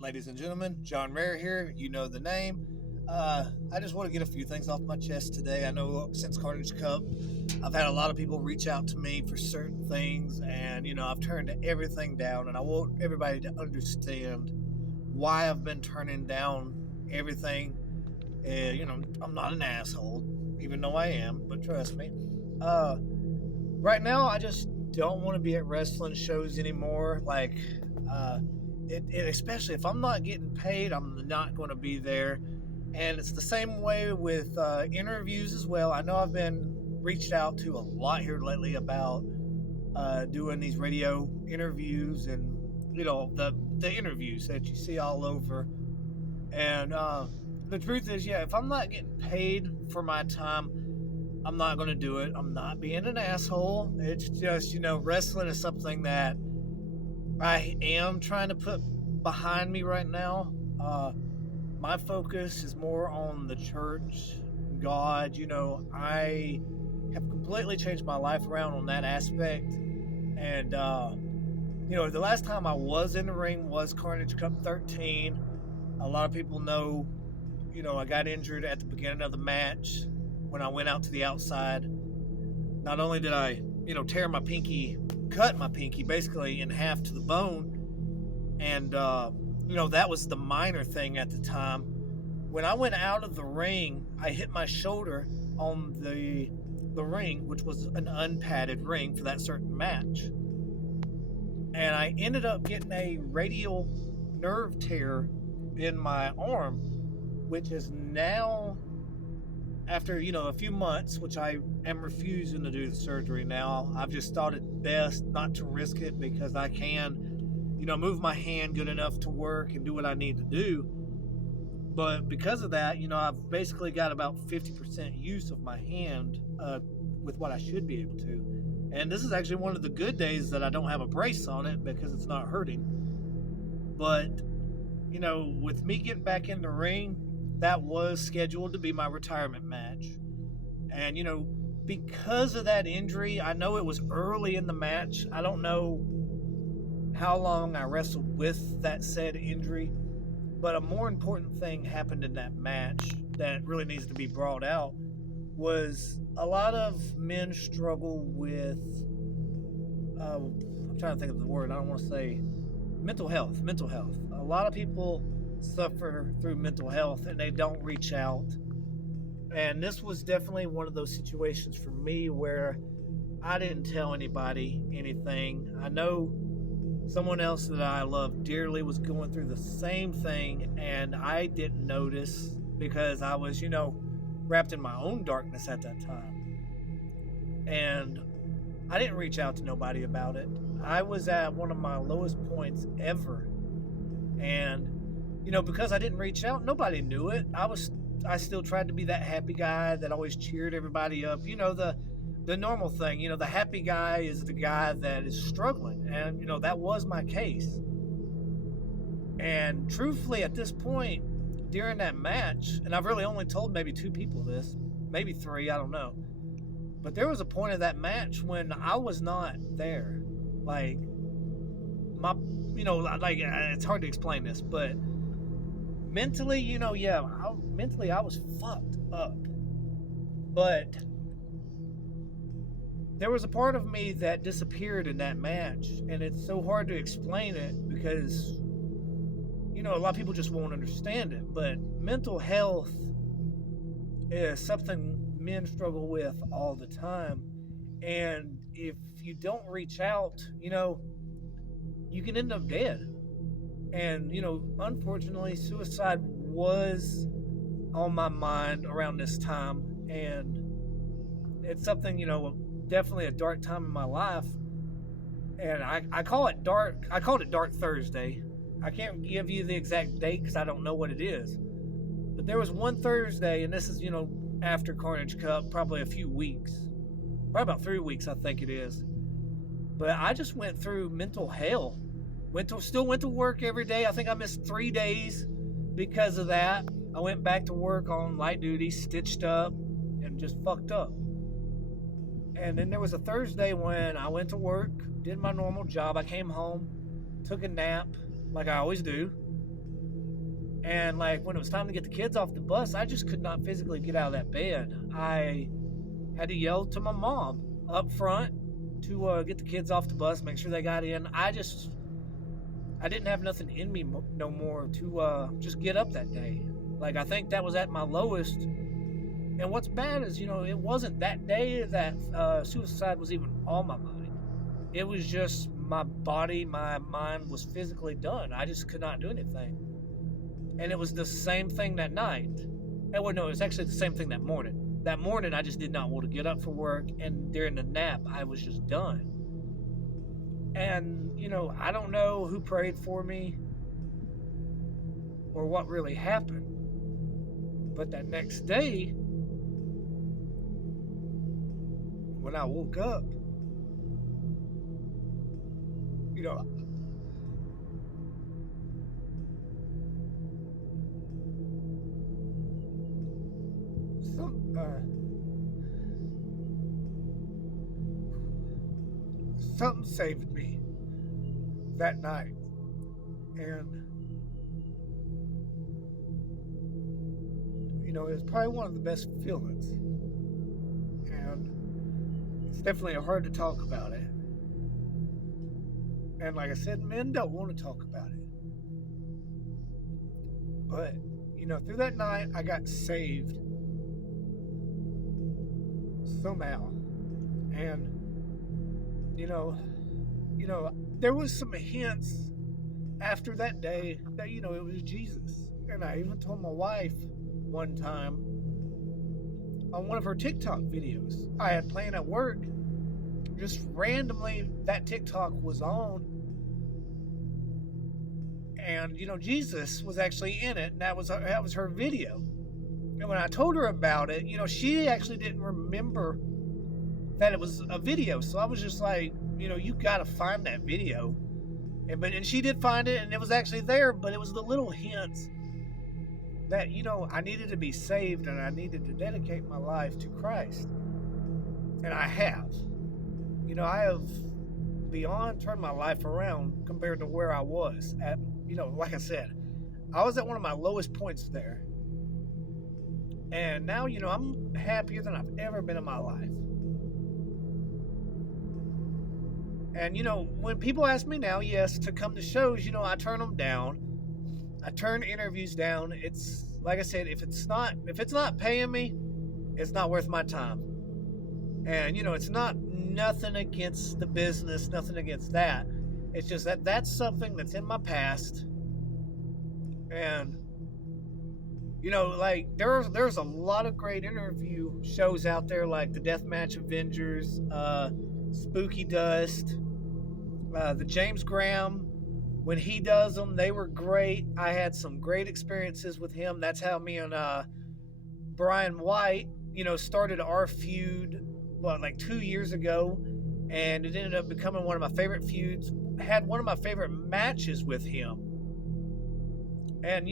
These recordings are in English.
ladies and gentlemen? John Rare here. You know the name. I just want to get a few things off my chest today. I know since Carnage Cup, I've had a lot of people reach out to me for certain things, and I've turned everything down. And I want everybody to understand why I've been turning down everything. I'm not an asshole, even though I am, but trust me. Uh, right now, I just don't want to be at wrestling shows anymore. Uh, especially if I'm not getting paid, I'm not going to be there. And it's the same way with interviews as well. I know I've been reached out to a lot here lately about doing these radio interviews and the interviews that you see all over. And the truth is, yeah, if I'm not getting paid for my time, I'm not going to do it. I'm not being an asshole. It's just, wrestling is something that I am trying to put behind me right now. My focus is more on the church, God. I have completely changed my life around on that aspect. And, the last time I was in the ring was Carnage Cup 13. A lot of people know, I got injured at the beginning of the match when I went out to the outside. Not only did I, tear my pinky, cut my pinky basically in half to the bone, and that was the minor thing at the time. When I went out of the ring, I hit my shoulder on the ring, which was an unpadded ring for that certain match, and I ended up getting a radial nerve tear in my arm, which is now, after a few months, which I am refusing to do the surgery now. I've just thought it best not to risk it because I can move my hand good enough to work and do what I need to do. But because of that, I've basically got about 50% use of my hand with what I should be able to. And this is actually one of the good days that I don't have a brace on it because it's not hurting. But with me getting back in the ring, that was scheduled to be my retirement match. And, because of that injury, I know it was early in the match. I don't know how long I wrestled with that said injury, but a more important thing happened in that match that really needs to be brought out was a lot of men struggle with, I'm trying to think of the word, I don't want to say mental health. A lot of people suffer through mental health and they don't reach out. And this was definitely one of those situations for me where I didn't tell anybody anything. I know someone else that I love dearly was going through the same thing, and I didn't notice because I was, wrapped in my own darkness at that time. And I didn't reach out to nobody about it. I was at one of my lowest points ever. And because I didn't reach out, nobody knew it. I still tried to be that happy guy that always cheered everybody up. The normal thing. The happy guy is the guy that is struggling, and that was my case. And truthfully, at this point during that match, and I've really only told maybe 2 people this, maybe 3, I don't know. But there was a point of that match when I was not there. Like it's hard to explain this, but mentally, mentally I was fucked up. But there was a part of me that disappeared in that match, and it's so hard to explain it because, a lot of people just won't understand it. But mental health is something men struggle with all the time. And if you don't reach out, you can end up dead. And, unfortunately, suicide was on my mind around this time. And it's something, definitely a dark time in my life. And I call it dark. I called it Dark Thursday. I can't give you the exact date because I don't know what it is. But there was one Thursday, and this is, after Carnage Cup, probably a few weeks. Probably about 3 weeks, I think it is. But I just went through mental hell. Still went to work every day. I think I missed 3 days because of that. I went back to work on light duty, stitched up, and just fucked up. And then there was a Thursday when I went to work, did my normal job. I came home, took a nap, like I always do. And like when it was time to get the kids off the bus, I just could not physically get out of that bed. I had to yell to my mom up front to get the kids off the bus, make sure they got in. I didn't have nothing in me no more to just get up that day. Like, I think that was at my lowest. And what's bad is, it wasn't that day that suicide was even on my mind. It was just my body, my mind was physically done. I just could not do anything. And it was the same thing that night. It was actually the same thing that morning. That morning, I just did not want to get up for work. And during the nap, I was just done. And, I don't know who prayed for me or what really happened. But that next day, when I woke up, something saved me that night. And it was probably one of the best feelings. And it's definitely hard to talk about it. And like I said, men don't want to talk about it. But, through that night, I got saved somehow. And, there was some hints after that day that, it was Jesus. And I even told my wife one time on one of her TikTok videos I had playing at work, just randomly that TikTok was on, and Jesus was actually in it, and that was her video. And when I told her about it, she actually didn't remember that it was a video. So I was just like, you gotta find that video. And she did find it, and it was actually there, but it was the little hints that, I needed to be saved and I needed to dedicate my life to Christ. And I have. I have beyond turned my life around compared to where I was at. Like I said, I was at one of my lowest points there. And now, I'm happier than I've ever been in my life. And, when people ask me now, yes, to come to shows, I turn them down. I turn interviews down. It's, like I said, if it's not paying me, it's not worth my time. And, it's not nothing against the business, nothing against that. It's just that that's something that's in my past. And, like there's a lot of great interview shows out there, like the Deathmatch Avengers, Spooky Dust, the James Graham. When he does them, they were great. I had some great experiences with him. That's how me and Brian White, started our feud, like 2 years ago. And it ended up becoming one of my favorite feuds. I had one of my favorite matches with him. And,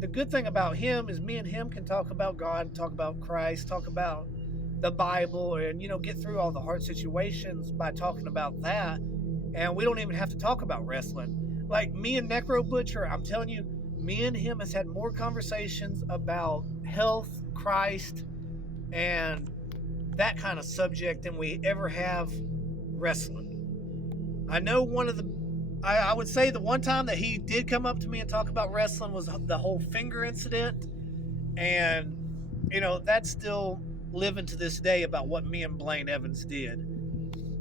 the good thing about him is me and him can talk about God, talk about Christ, talk about the Bible, and, get through all the hard situations by talking about that. And we don't even have to talk about wrestling. Like me and Necro Butcher, I'm telling you, me and him has had more conversations about health, Christ, and that kind of subject than we ever have wrestling. I know I would say the one time that he did come up to me and talk about wrestling was the whole finger incident. And, that's still living to this day about what me and Blaine Evans did.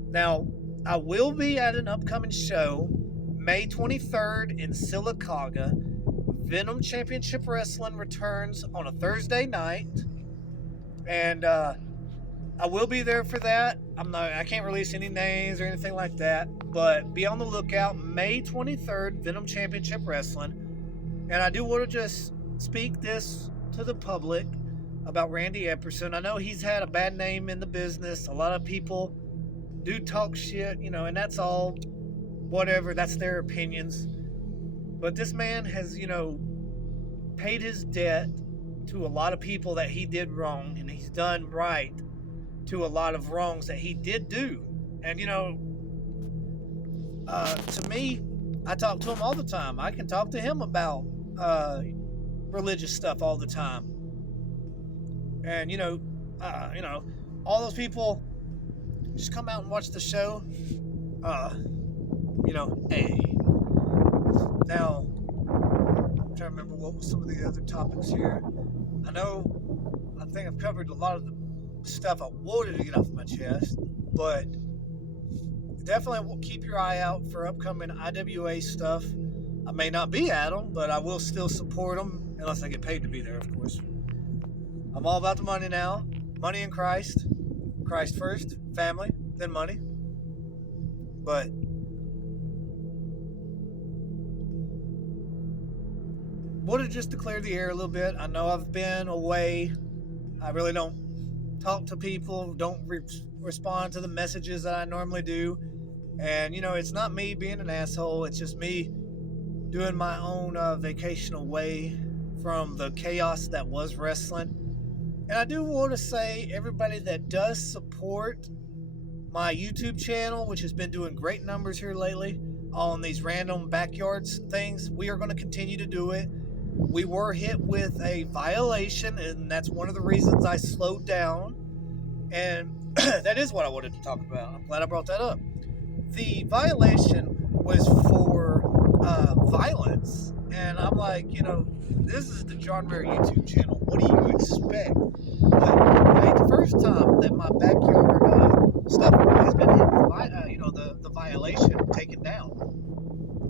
Now, I will be at an upcoming show, May 23rd in Sylacauga. Venom Championship Wrestling returns on a Thursday night. And, I will be there for that. I can't release any names or anything like that, but be on the lookout. May 23rd, Venom Championship Wrestling. And I do want to just speak this to the public about Randy Epperson. I know he's had a bad name in the business. A lot of people do talk shit, and that's all whatever. That's their opinions. But this man has, paid his debt to a lot of people that he did wrong, and he's done right to a lot of wrongs that he did do. And, to me, I talk to him all the time. I can talk to him about religious stuff all the time. And all those people just come out and watch the show. Hey. Now, I'm trying to remember what was some of the other topics here. I think I've covered a lot of the stuff I wanted to get off my chest, but definitely keep your eye out for upcoming IWA stuff. I may not be at them, but I will still support them, unless I get paid to be there, of course. I'm all about the money now. Money in Christ. Christ first, family, then money. But wanted to just declare the air a little bit. I know I've been away. I really don't talk to people, don't respond to the messages that I normally do. And, it's not me being an asshole. It's just me doing my own vacation away from the chaos that was wrestling. And I do want to say, everybody that does support my YouTube channel, which has been doing great numbers here lately on these random backyards things, we are going to continue to do it. We were hit with a violation, and that's one of the reasons I slowed down. And that is what I wanted to talk about. I'm glad I brought that up. The violation was for violence. And I'm like, this is the John Mayer YouTube channel. What do you expect? But it ain't the first time that my backyard stuff has been hit with the violation taken down.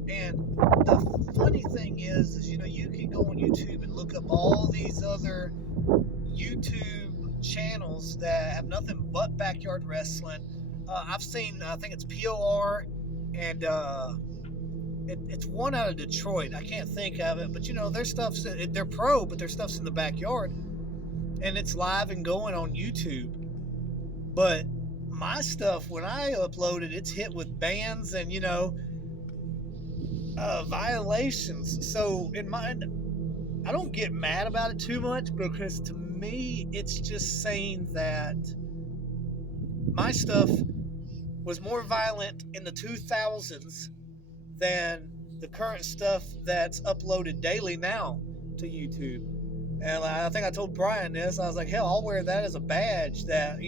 And the funny thing is you can go on YouTube and look up all these other YouTube channels that have nothing but backyard wrestling. I've seen, I think it's POR, and it's one out of Detroit. I can't think of it, but their stuff's, they're pro, but their stuff's in the backyard, and it's live and going on YouTube. But my stuff, when I upload it, it's hit with bans and violations. So in mind, I don't get mad about it too much, because to me it's just saying that my stuff was more violent in the 2000s than the current stuff that's uploaded daily now to YouTube. And I think I told Brian this. I was like, hell, I'll wear that as a badge that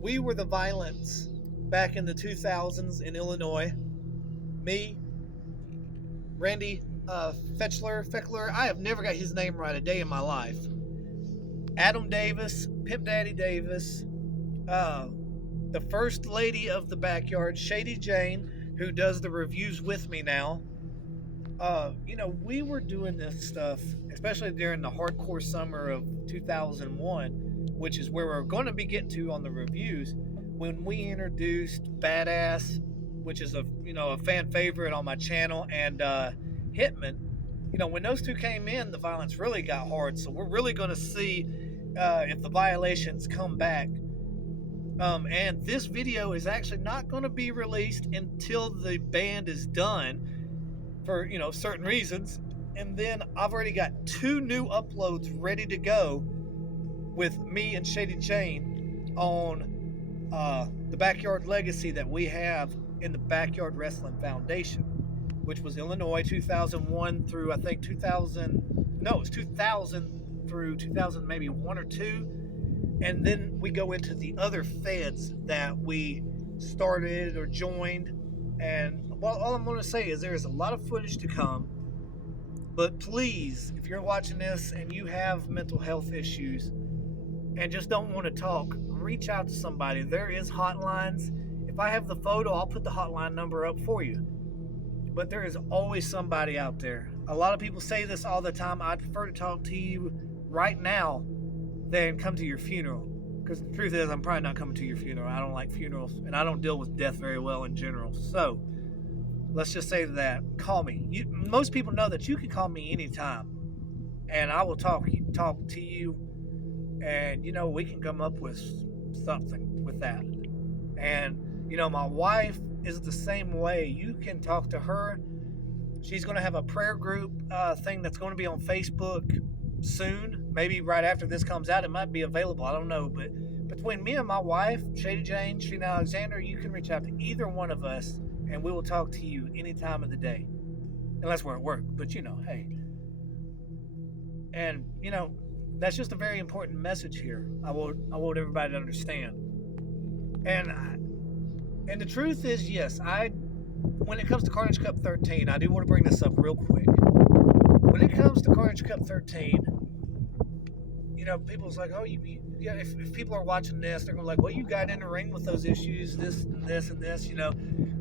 we were the violence back in the 2000s in Illinois. Me, Randy Feckler, I have never got his name right a day in my life. Adam Davis, Pimp Daddy Davis, the first lady of the backyard, Shady Jane, who does the reviews with me now. We were doing this stuff, especially during the hardcore summer of 2001, which is where we're going to be getting to on the reviews, when we introduced Badass, which is a fan favorite on my channel, and Hitman. When those two came in, the violence really got hard. So we're really going to see if the violations come back. And this video is actually not going to be released until the band is done for certain reasons. And then I've already got 2 new uploads ready to go with me and Shady Jane on the Backyard Legacy that we have in the Backyard Wrestling Foundation, which was Illinois 2001 through, I think, 2000 through 2000, maybe 1 or 2. And then we go into the other feds that we started or joined. And all I'm going to say is there's a lot of footage to come. But please, if you're watching this and you have mental health issues and just don't want to talk, reach out to somebody. There is hotlines. If I have the photo, I'll put the hotline number up for you. But there is always somebody out there. A lot of people say this all the time. I'd prefer to talk to you right now than come to your funeral. Because the truth is, I'm probably not coming to your funeral. I don't like funerals, and I don't deal with death very well in general. So let's just say that. Call me. Most people know that you can call me anytime, and I will talk to you, and we can come up with something with that. And my wife is the same way. You can talk to her. She's going to have a prayer group thing that's going to be on Facebook soon. Maybe right after this comes out, it might be available. I don't know. But between me and my wife, Shady Jane, Sheena Alexander, you can reach out to either one of us, and we will talk to you any time of the day. unless we're at work. But hey, and that's just a very important message here. I want everybody to understand. And and the truth is, yes, when it comes to Carnage Cup 13, I do want to bring this up real quick. When it comes to Carnage Cup 13, people's like, oh, if people are watching this, they're going to be like, well, you got in the ring with those issues, this and this and this,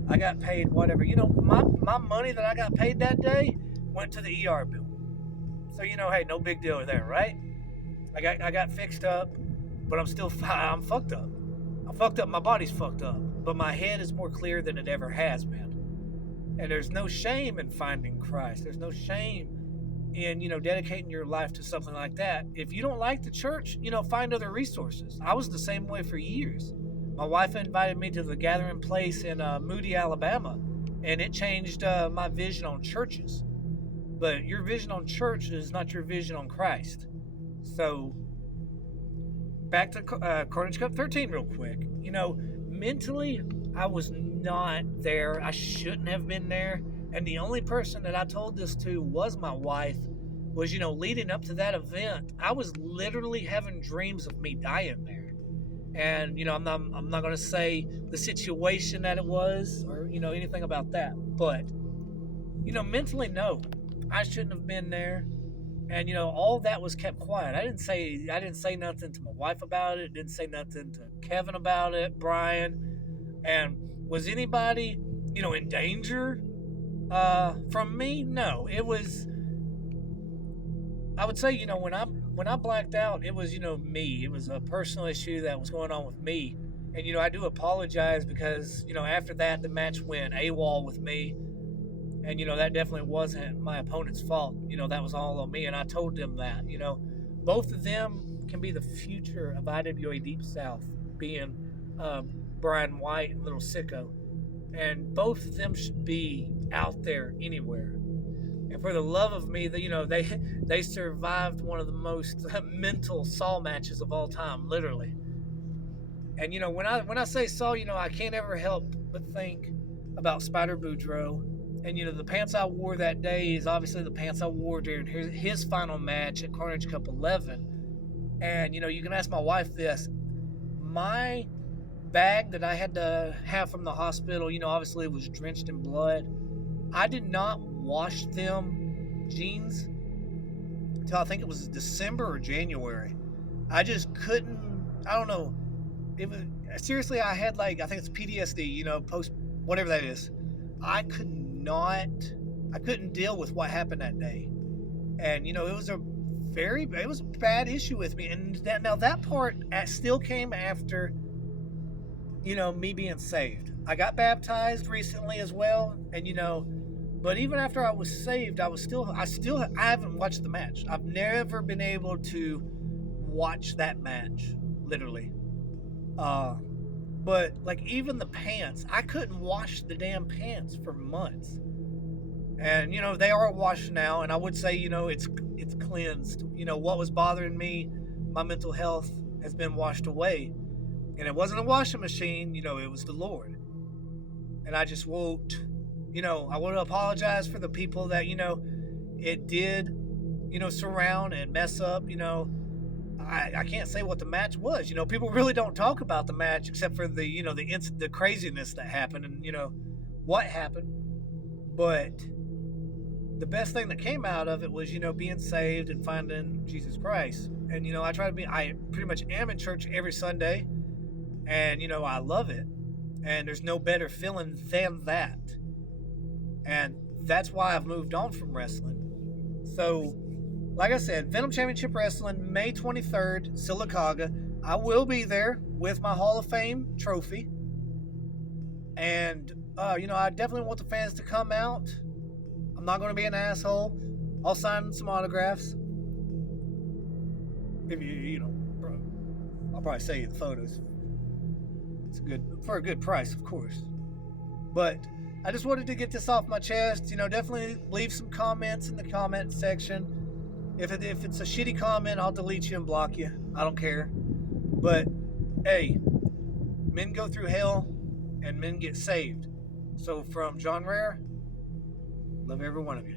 I got paid whatever. My money that I got paid that day went to the ER bill. So, hey, no big deal there, right? I got fixed up, but I'm fucked up. I'm fucked up. My body's fucked up, but my head is more clear than it ever has been. And there's no shame in finding Christ. There's no shame in, dedicating your life to something like that. If you don't like the church, find other resources. I was the same way for years. My wife invited me to the Gathering Place in Moody, Alabama, and it changed my vision on churches. But your vision on church is not your vision on Christ. So, back to Carnage Cup 13 real quick. Mentally, I was not there. I shouldn't have been there. And the only person that I told this to was my wife. Was, leading up to that event, I was literally having dreams of me dying there. And, I'm not going to say the situation that it was or, anything about that. But, mentally, no. I shouldn't have been there. And, all that was kept quiet. I didn't say nothing to my wife about it. Didn't say nothing to Kevin about it, Brian. And was anybody, in danger from me? No. It was, I would say, when I blacked out, it was, me. It was a personal issue that was going on with me. And, I do apologize because, after that, the match went AWOL with me. And, that definitely wasn't my opponent's fault. That was all on me. And I told them that, both of them can be the future of IWA Deep South, being Brian White and Little Sicko. And both of them should be out there anywhere. And for the love of me, they survived one of the most mental Saw matches of all time, literally. And, when I say Saw, I can't ever help but think about Spider Boudreaux. And, the pants I wore that day is obviously the pants I wore during his final match at Carnage Cup 11. And, you can ask my wife this. My bag that I had to have from the hospital, obviously it was drenched in blood. I did not wash them jeans until I think it was December or January. I just couldn't, I don't know. It was, seriously, I had I think it's PTSD, post, whatever that is. I couldn't deal with what happened that day. And, it was a bad issue with me. And that part still came after, me being saved. I got baptized recently as well. And, but even after I was saved, I haven't watched the match. I've never been able to watch that match, literally. But even the pants, I couldn't wash the damn pants for months. And they are washed now, and I would say it's cleansed. What was bothering me, my mental health has been washed away, and it wasn't a washing machine. It was the Lord. And I just won't. I want to apologize for the people that it did surround and mess up. I can't say what the match was. People really don't talk about the match except for the craziness that happened and what happened. But the best thing that came out of it was being saved and finding Jesus Christ. And I pretty much am in church every Sunday, and I love it. And there's no better feeling than that. And that's why I've moved on from wrestling. So, like I said, Venom Championship Wrestling, May 23rd, Sylacauga. I will be there with my Hall of Fame trophy. And, I definitely want the fans to come out. I'm not going to be an asshole. I'll sign some autographs. If I'll probably sell you the photos. It's for a good price, of course. But I just wanted to get this off my chest. Definitely leave some comments in the comment section. If it's a shitty comment, I'll delete you and block you. I don't care. But, hey, men go through hell and men get saved. So from John Rare, love every one of you.